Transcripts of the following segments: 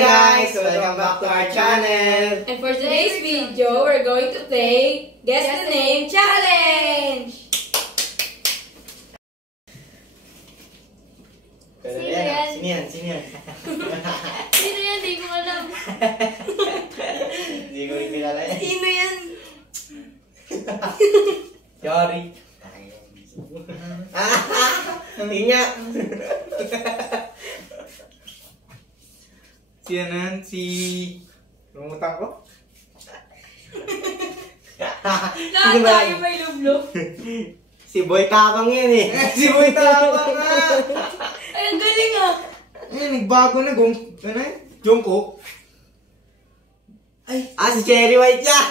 guys! Welcome back to our channel! And for today's video, we're going to play Guess the Name Challenge! Sino yan? Sino yan? Sino yan? Di ko alam. Hindi ko rin kilala yan. Sino yan? Sorry. Hinya. Si Anan, si... Lumutang ko? Lahat tayo may lublog. Si Boy Tapang yan eh. Si Boy Tapang nga! Ay, ang galing ah! Ay, nagbago na. Ano eh? Jungkook. Ay, si Cherry White yan!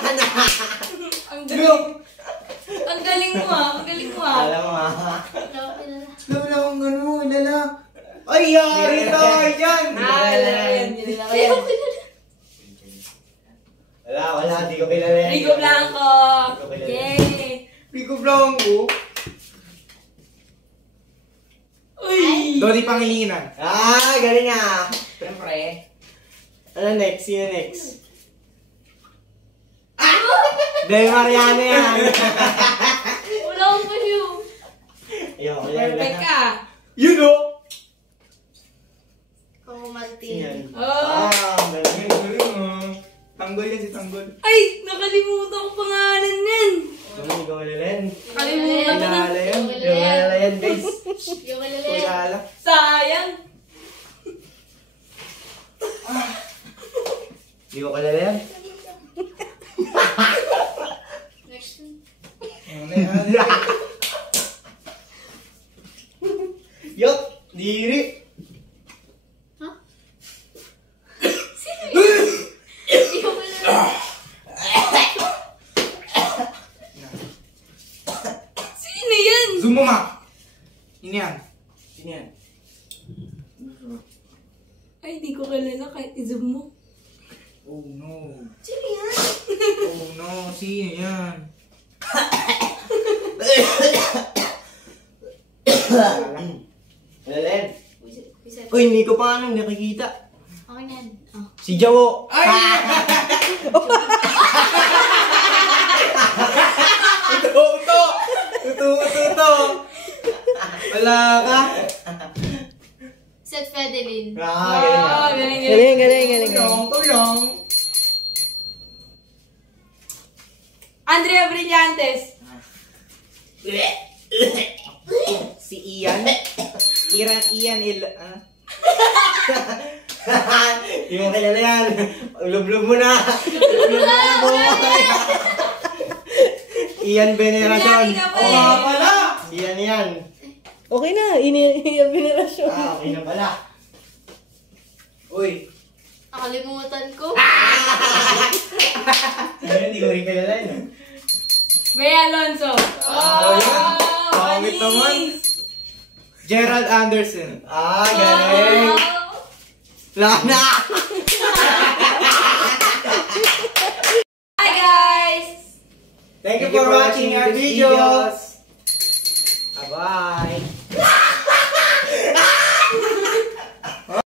Ang galing. Ang galing mo ah. Ang galing mo ah. Alam mo ha? Wala akong gano'n, ilala. Ay, yari tayo dyan! Wala, di ko kilala yan. Rico Blanco! Di ko kilala. Yay! Rico Blanco. Uy! Dodi Pangilinan. Galing ah! Siyempre. Ano next? Sino next? Del Mariano yan! Wala akong pasyo. Ayoko yan. Perfect ka. You know! Kung Sino Martin. yan? Oh! Galing. Galing mo. Tanggol yan si Tanggol. Ay! Nakalimutan ko pangalan yan! Hindi ko kilala yan. Nakalimutan ko na. Kilala yan. Kilala yan, guys. Yung kilala. Kilala. Sayang! Hindi ko kilala yan. Next one. Ano yan? Yok! Diri! Huh? Sino yun? Hindi ko kilala. Sino yan? Zoom mo, ma. Ini yan. Sino yan? Ay, di ko kilala kahit i-zoom mo. Oh no. Sino yan? Oh no. Sino yan? Kilala yan. Reset. Uy, hindi ko pa nga nakikita. Okay na yan. Oh. Si Jawo! Tuto! Tuto! Wala ka? Seth Fedelin. Galing ah. Galing. Tulong! Andrea Brillantes. Si Ian. Ian Hindi mo kilala yan. Lublub mo na. Lublub mo na. Ian Veneracion. Pinali ka pa Oo eh. nga pala. Ian yan. Okay na, yung binirasyon. Okay na pala. Uy. Nakalimutan ko. Hindi ko rin kilala yun. Bea Alonso. Yan. Pangit naman. Gerald Anderson. Galing. Lana. Hi guys! Thank you for watching our videos. Bye-bye.